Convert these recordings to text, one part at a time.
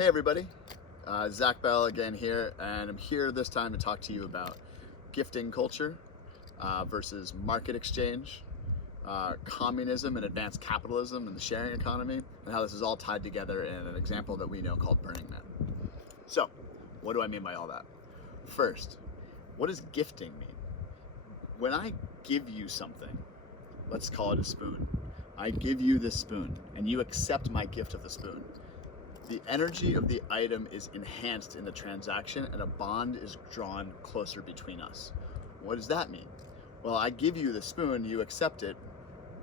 Hey everybody, Zach Bell again here, and I'm here this time to talk to you about gifting culture versus market exchange, communism and advanced capitalism and the sharing economy, and how this is all tied together in an example that we know called Burning Man. So, what do I mean by all that? First, what does gifting mean? When I give you something, let's call it a spoon. I give you this spoon, and you accept my gift of the spoon. The energy of the item is enhanced in the transaction and a bond is drawn closer between us. What does that mean? Well, I give you the spoon, you accept it.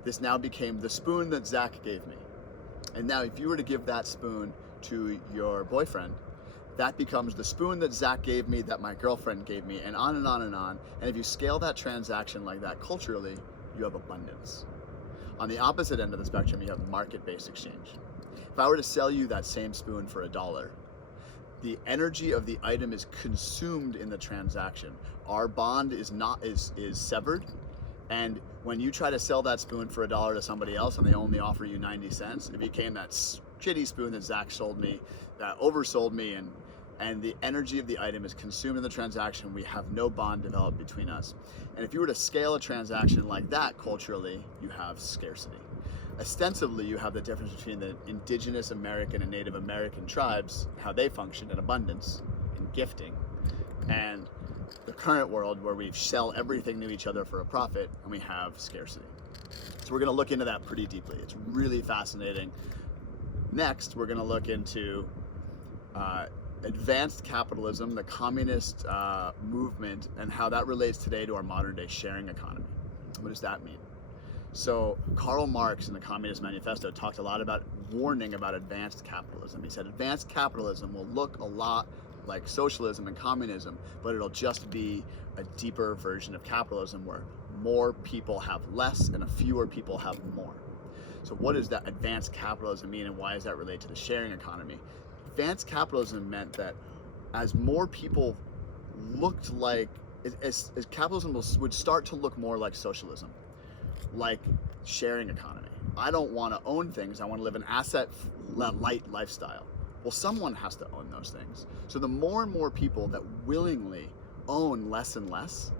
This now became the spoon that Zach gave me. And now if you were to give that spoon to your boyfriend, that becomes the spoon that Zach gave me, that my girlfriend gave me, and on and on and on. And if you scale that transaction like that culturally, you have abundance. On the opposite end of the spectrum, you have market-based exchange. If I were to sell you that same spoon for $1, the energy of the item is consumed in the transaction. Our bond is severed, and when you try to sell that spoon for $1 to somebody else and they only offer you 90 cents, it became that shitty spoon that Zach sold me, that oversold me, and the energy of the item is consumed in the transaction. We have no bond developed between us. And if you were to scale a transaction like that culturally, you have scarcity. Ostensibly, you have the difference between the indigenous American and Native American tribes, how they function in abundance, in gifting, and the current world where we sell everything to each other for a profit and we have scarcity. So we're going to look into that pretty deeply. It's really fascinating. Next, we're going to look into advanced capitalism, the communist movement, and how that relates today to our modern day sharing economy. What does that mean? So Karl Marx in the Communist Manifesto talked a lot about warning about advanced capitalism. He said advanced capitalism will look a lot like socialism and communism, but it'll just be a deeper version of capitalism where more people have less and fewer people have more. So what does that advanced capitalism mean, and why does that relate to the sharing economy? Advanced capitalism meant that as more people looked like, as capitalism would start to look more like socialism, like sharing economy. I don't want to own things. I want to live an asset light lifestyle. Well, someone has to own those things. So the more and more people that willingly own less and less,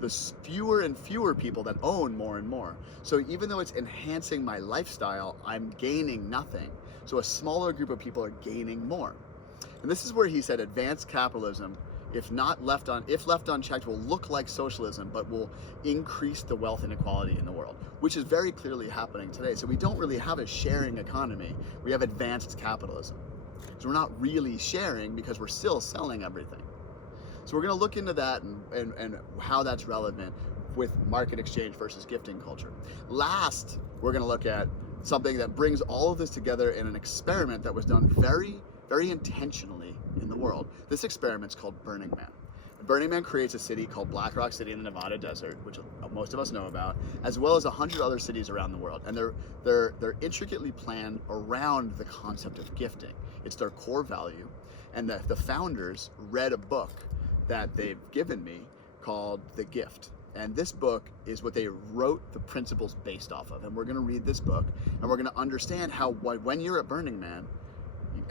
the fewer and fewer people that own more and more. So even though it's enhancing my lifestyle, I'm gaining nothing. So a smaller group of people are gaining more. And this is where he said advanced capitalism, if left unchecked, will look like socialism, but will increase the wealth inequality in the world, which is very clearly happening today. So we don't really have a sharing economy. We have advanced capitalism. So we're not really sharing because we're still selling everything. So we're going to look into that and how that's relevant with market exchange versus gifting culture. Last, we're going to look at something that brings all of this together in an experiment that was done very, very intentionally in the world. This experiment's called Burning Man. Burning Man creates a city called Black Rock City in the Nevada desert, which most of us know about, as well as 100 other cities around the world. And they're intricately planned around the concept of gifting. It's their core value. And the founders read a book that they've given me called The Gift. And this book is what they wrote the principles based off of. And we're going to read this book, and we're going to understand how when you're at Burning Man,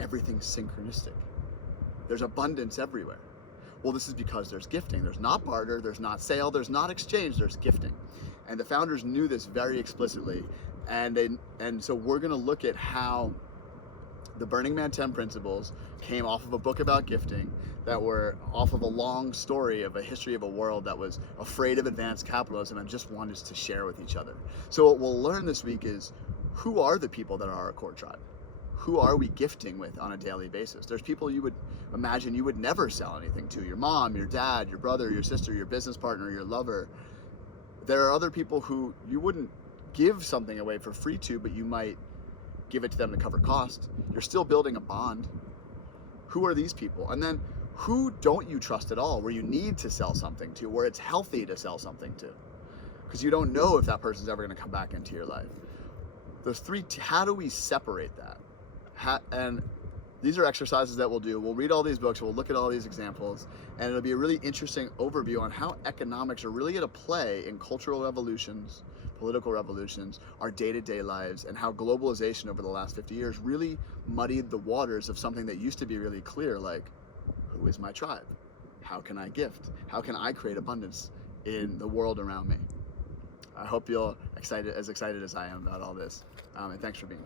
everything's synchronistic. There's abundance everywhere. Well, this is because there's gifting. There's not barter, there's not sale, there's not exchange, there's gifting. And the founders knew this very explicitly. And so we're going to look at how the Burning Man 10 principles came off of a book about gifting, that were off of a long story of a history of a world that was afraid of advanced capitalism and just wanted to share with each other. So what we'll learn this week is, who are the people that are our core tribe? Who are we gifting with on a daily basis? There's people you would imagine you would never sell anything to. Your mom, your dad, your brother, your sister, your business partner, your lover. There are other people who you wouldn't give something away for free to, but you might give it to them to cover cost. You're still building a bond. Who are these people? And then who don't you trust at all, where you need to sell something to, where it's healthy to sell something to? Because you don't know if that person's ever going to come back into your life. Those three, how do we separate that? And these are exercises that we'll do. We'll read all these books, we'll look at all these examples, and it'll be a really interesting overview on how economics are really at a play in cultural revolutions, political revolutions, our day-to-day lives, and how globalization over the last 50 years really muddied the waters of something that used to be really clear, like, who is my tribe? How can I gift? How can I create abundance in the world around me? I hope you're as excited as I am about all this, and thanks for being here.